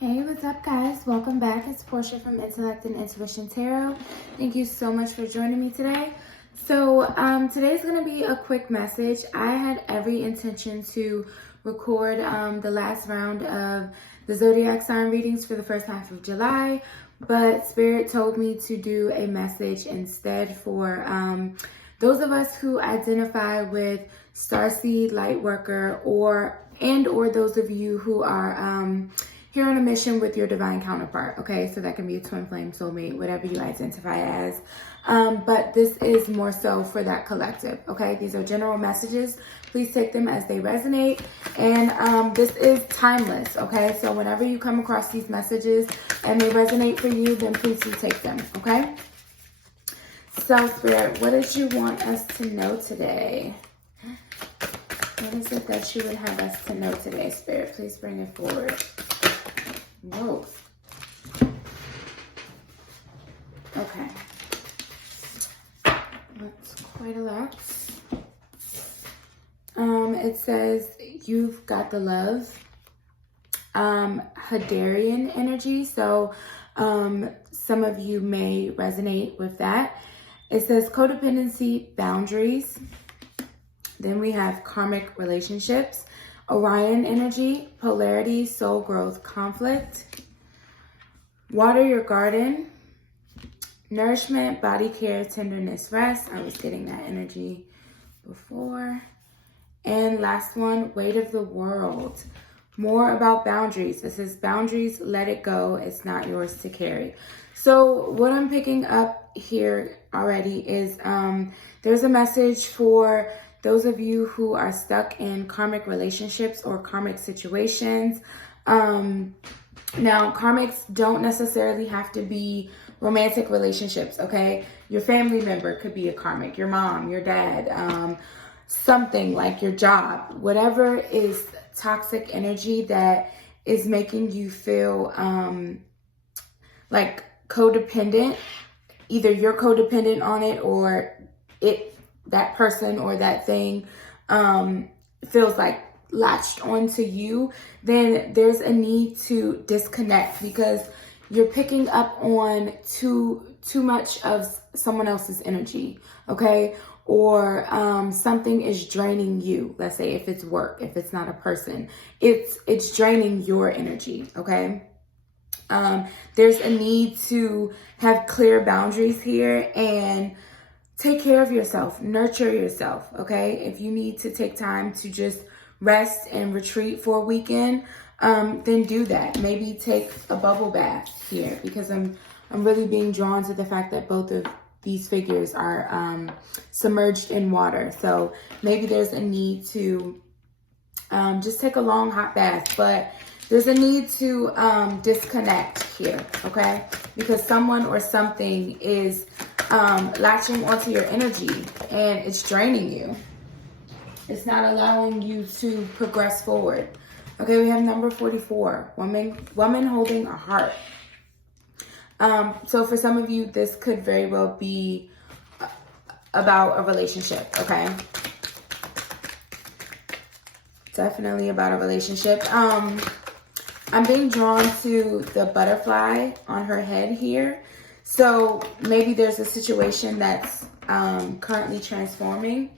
Hey, what's up, guys? Welcome back. It's Portia from Intellect and Intuition Tarot. Thank you so much for joining me today. So today's going to be a quick message. I had every intention to record the last round of the zodiac sign readings for the first half of July, but Spirit told me to do a message instead for those of us who identify with Starseed, Lightworker, or those of you who are here on a mission with your divine counterpart, okay? So that can be a twin flame, soulmate, whatever you identify as. But this is more so for that collective, okay? These are general messages. Please take them as they resonate. And this is timeless, okay? So whenever you come across these messages and they resonate for you, then please do take them, okay? So, Spirit, what did you want us to know today? What is it that you would have us to know today, Spirit? Please bring it forward. Whoa. Okay. That's quite a lot. It says you've got the love. Hadarian energy. So some of you may resonate with that. It says codependency, boundaries. Then we have karmic relationships. Orion energy, polarity, soul growth, conflict. Water your garden. Nourishment, body care, tenderness, rest. I was getting that energy before. And last one, weight of the world. More about boundaries. It says boundaries, let it go. It's not yours to carry. So what I'm picking up here already is there's a message for those of you who are stuck in karmic relationships or karmic situations. Now, karmics don't necessarily have to be romantic relationships, okay? Your family member could be a karmic, your mom, your dad, something like your job, whatever is toxic energy that is making you feel like codependent. Either you're codependent on it or that person or that thing feels like latched onto you, then there's a need to disconnect because you're picking up on too much of someone else's energy, okay? Or something is draining you. Let's say if it's work, if it's not a person, it's draining your energy, okay? There's a need to have clear boundaries here and take care of yourself, nurture yourself, okay? If you need to take time to just rest and retreat for a weekend, then do that. Maybe take a bubble bath here because I'm really being drawn to the fact that both of these figures are submerged in water. So maybe there's a need to just take a long hot bath, but there's a need to disconnect here, okay? Because someone or something is latching onto your energy and it's draining you. It's not allowing you to progress forward. Okay, we have number 44, woman holding a heart. So for some of you, this could very well be about a relationship, okay? Definitely about a relationship. I'm being drawn to the butterfly on her head here. So maybe there's a situation that's currently transforming.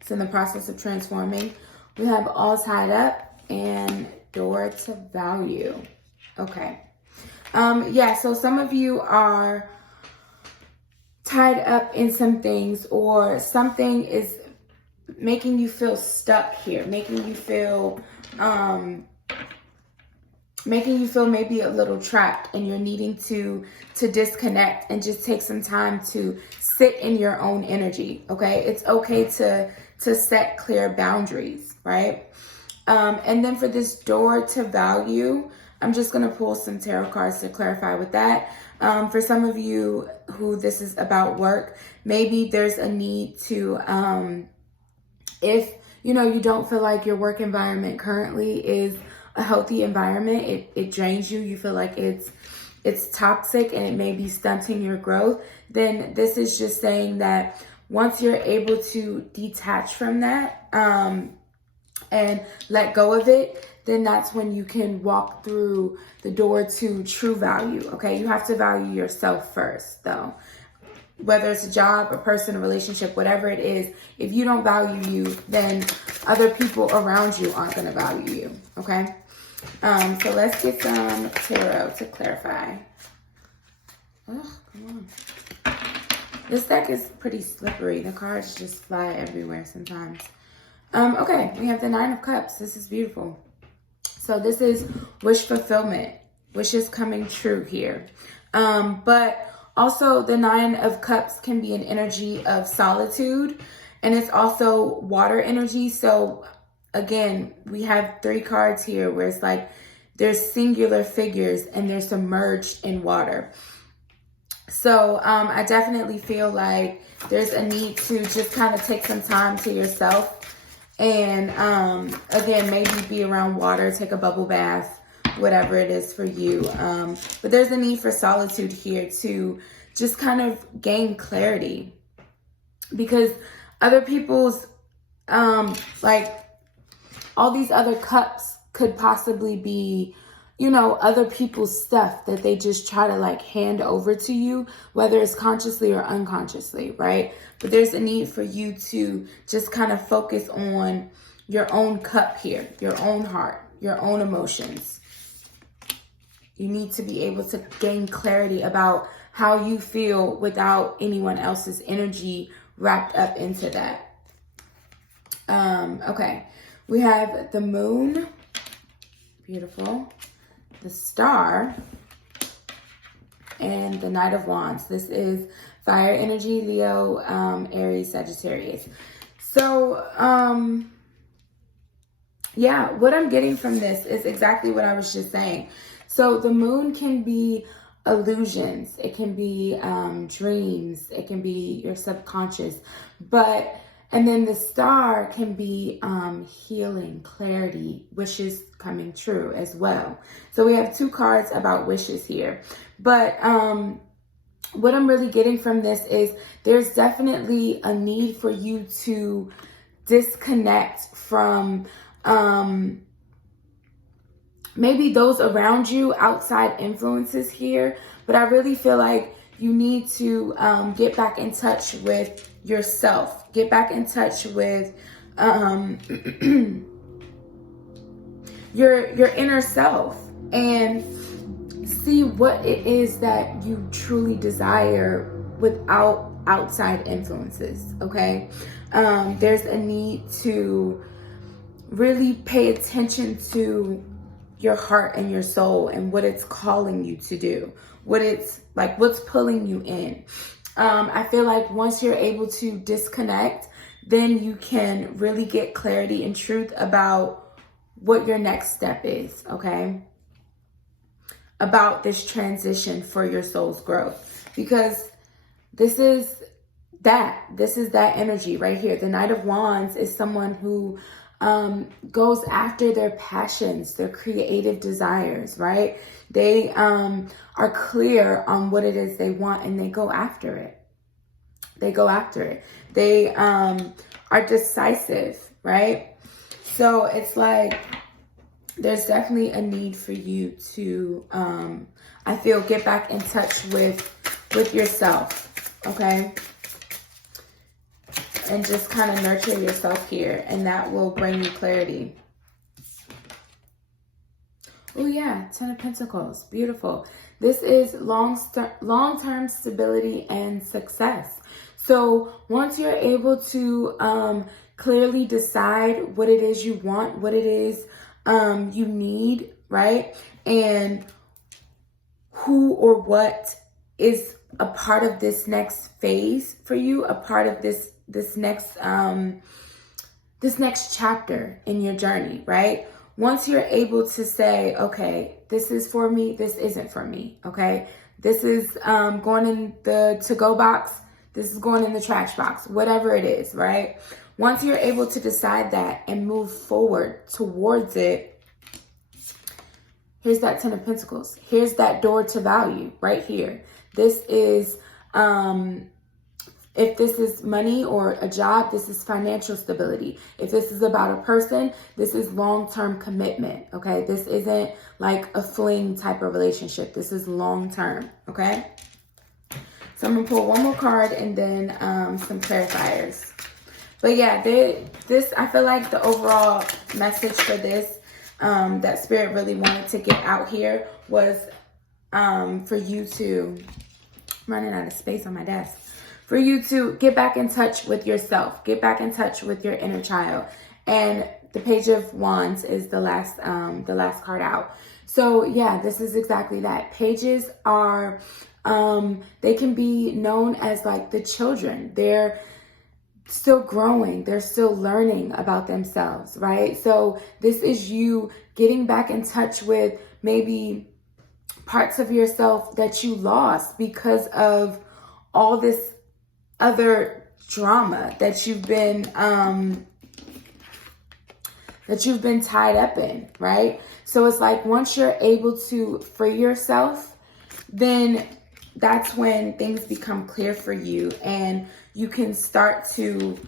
It's in the process of transforming. We have all tied up and door to value. Okay. Yeah, so some of you are tied up in some things or something is making you feel stuck here, making you feel maybe a little trapped, and you're needing to disconnect and just take some time to sit in your own energy, okay? It's okay to set clear boundaries, right? And then for this door to value, I'm just going to pull some tarot cards to clarify with that. For some of you who this is about work, maybe there's a need to, if you don't feel like your work environment currently is a healthy environment, it drains you, you feel like it's toxic and it may be stunting your growth, then this is just saying that once you're able to detach from that and let go of it, then that's when you can walk through the door to true value, okay? You have to value yourself first, though. Whether it's a job, a person, a relationship, whatever it is, if you don't value you, then other people around you aren't going to value you, okay? So let's get some tarot to clarify. Oh, come on. This deck is pretty slippery. The cards just fly everywhere sometimes. Okay, we have the Nine of Cups. This is beautiful. So this is wish fulfillment. Wishes coming true here. But also the Nine of Cups can be an energy of solitude. And it's also water energy. So again, we have 3 cards here where it's like there's singular figures and they're submerged in water. So I definitely feel like there's a need to just kind of take some time to yourself. And again, maybe be around water, take a bubble bath, whatever it is for you. But there's a need for solitude here to just kind of gain clarity. Because other people's, like all these other cups could possibly be, you know, other people's stuff that they just try to like hand over to you, whether it's consciously or unconsciously, right? But there's a need for you to just kind of focus on your own cup here, your own heart, your own emotions. You need to be able to gain clarity about how you feel without anyone else's energy wrapped up into that. Okay, we have the Moon, beautiful, the Star, and the Knight of Wands. This is fire energy, Leo, Aries, Sagittarius. So, yeah, what I'm getting from this is exactly what I was just saying. So the Moon can be illusions. It can be dreams. It can be your subconscious. And then the Star can be healing, clarity, wishes coming true as well. So we have 2 cards about wishes here. But what I'm really getting from this is there's definitely a need for you to disconnect from maybe those around you, outside influences here. But I really feel like you need to get back in touch with yourself. Get back in touch with your inner self and see what it is that you truly desire without outside influences, okay? There's a need to really pay attention to your heart and your soul and what it's calling you to do, what's pulling you in. I feel like once you're able to disconnect, then you can really get clarity and truth about what your next step is, okay? About this transition for your soul's growth. Because this is that energy right here. The Knight of Wands is someone who goes after their passions, their creative desires, right? They are clear on what it is they want and they go after it. They are decisive, right? So it's like there's definitely a need for you to, I feel, get back in touch with yourself, okay? And just kind of nurture yourself here, and that will bring you clarity. Oh yeah, Ten of Pentacles, beautiful. This is long-term stability and success. So once you're able to clearly decide what it is you want, what it is you need, right? And who or what is a part of this next phase for you, a part of this next chapter in your journey, right? Once you're able to say, okay, this is for me, this isn't for me, okay? This is going in the to-go box, this is going in the trash box, whatever it is, right? Once you're able to decide that and move forward towards it, here's that Ten of Pentacles. Here's that door to value right here. This is If this is money or a job, this is financial stability. If this is about a person, this is long-term commitment, okay? This isn't like a fling type of relationship. This is long-term, okay? So I'm gonna pull one more card and then some clarifiers. But yeah, this, I feel like the overall message for this that Spirit really wanted to get out here was for you to, I'm running out of space on my desk, for you to get back in touch with yourself, get back in touch with your inner child. And the Page of Wands is the last card out. So yeah, this is exactly that. Pages are, they can be known as like the children. They're still growing. They're still learning about themselves, right? So this is you getting back in touch with maybe parts of yourself that you lost because of all this other drama that you've been tied up in, right? So it's like once you're able to free yourself, then that's when things become clear for you and you can start to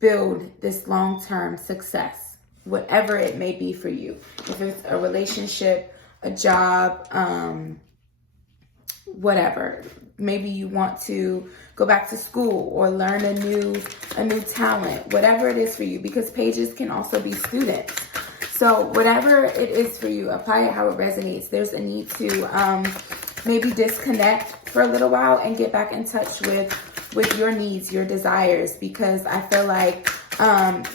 build this long-term success, whatever it may be for you. If it's a relationship, a job, whatever. Maybe you want to go back to school or learn a new talent, whatever it is for you, because pages can also be students. So whatever it is for you, apply it how it resonates. There's a need to maybe disconnect for a little while and get back in touch with your needs, your desires, because I feel like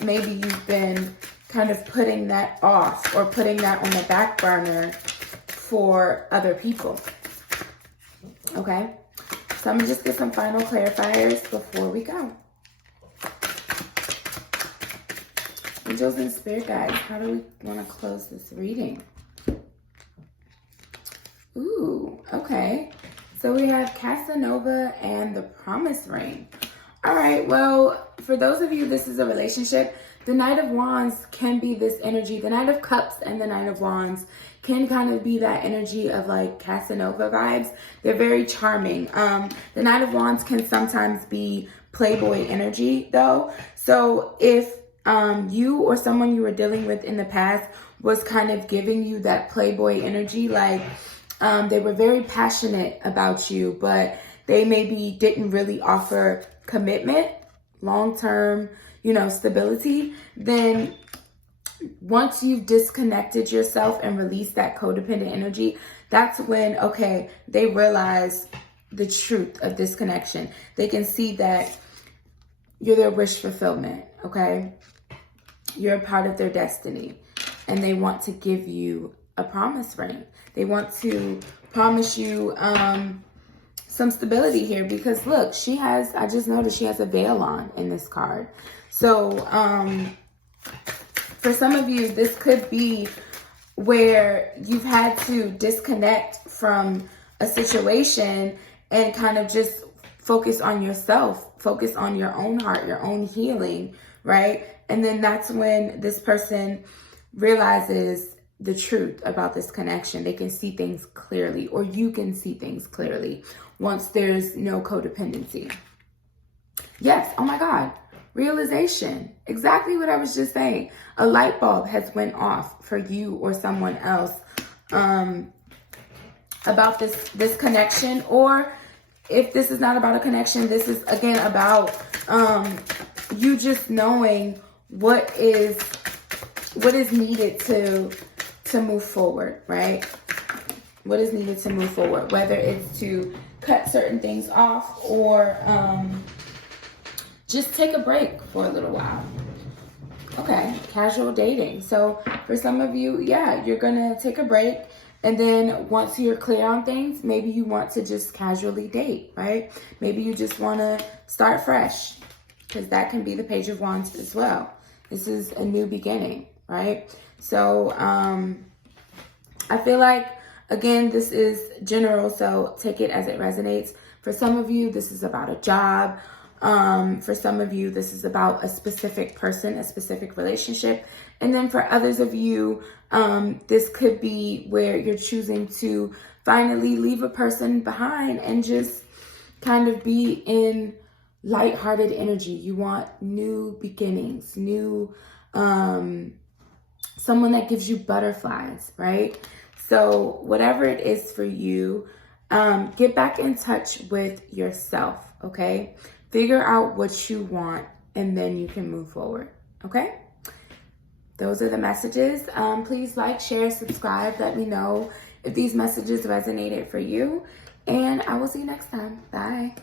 maybe you've been kind of putting that off or putting that on the back burner for other people. Okay, so I'm gonna just get some final clarifiers before we go. Angels and Spirit Guides, how do we want to close this reading? Ooh, okay. So we have Casanova and the Promise Ring. All right, well, for those of you, this is a relationship. The Knight of Wands can be this energy. The Knight of Cups and the Knight of Wands can kind of be that energy of like Casanova vibes. They're very charming. The Knight of Wands can sometimes be Playboy energy though. So if you or someone you were dealing with in the past was kind of giving you that Playboy energy, like they were very passionate about you, but they maybe didn't really offer commitment, long-term, stability, then once you've disconnected yourself and released that codependent energy, that's when, okay, they realize the truth of this connection. They can see that you're their wish fulfillment, okay? You're a part of their destiny, and they want to give you a promise ring. They want to promise you some stability here, because look, I just noticed she has a veil on in this card. So for some of you, this could be where you've had to disconnect from a situation and kind of just focus on yourself, focus on your own heart, your own healing, right? And then that's when this person realizes the truth about this connection. They can see things clearly, or you can see things clearly once there's no codependency. Yes, oh my God. Realization, exactly what I was just saying. A light bulb has went off for you or someone else about this connection. Or if this is not about a connection, this is again about you just knowing what is needed to move forward, right? What is needed to move forward, whether it's to cut certain things off or just take a break for a little while. Okay, casual dating. So for some of you, yeah, you're gonna take a break, and then once you're clear on things, maybe you want to just casually date, right? Maybe you just want to start fresh, because that can be the Page of Wands as well. This is a new beginning, right? So I feel like, again, this is general, so take it as it resonates. For some of you, this is about a job. For some of you, this is about a specific person, a specific relationship. And then for others of you, this could be where you're choosing to finally leave a person behind and just kind of be in lighthearted energy. You want new beginnings, new, someone that gives you butterflies, right? So whatever it is for you, get back in touch with yourself, okay? Figure out what you want, and then you can move forward, okay? Those are the messages. Please like, share, subscribe. Let me know if these messages resonated for you. And I will see you next time. Bye.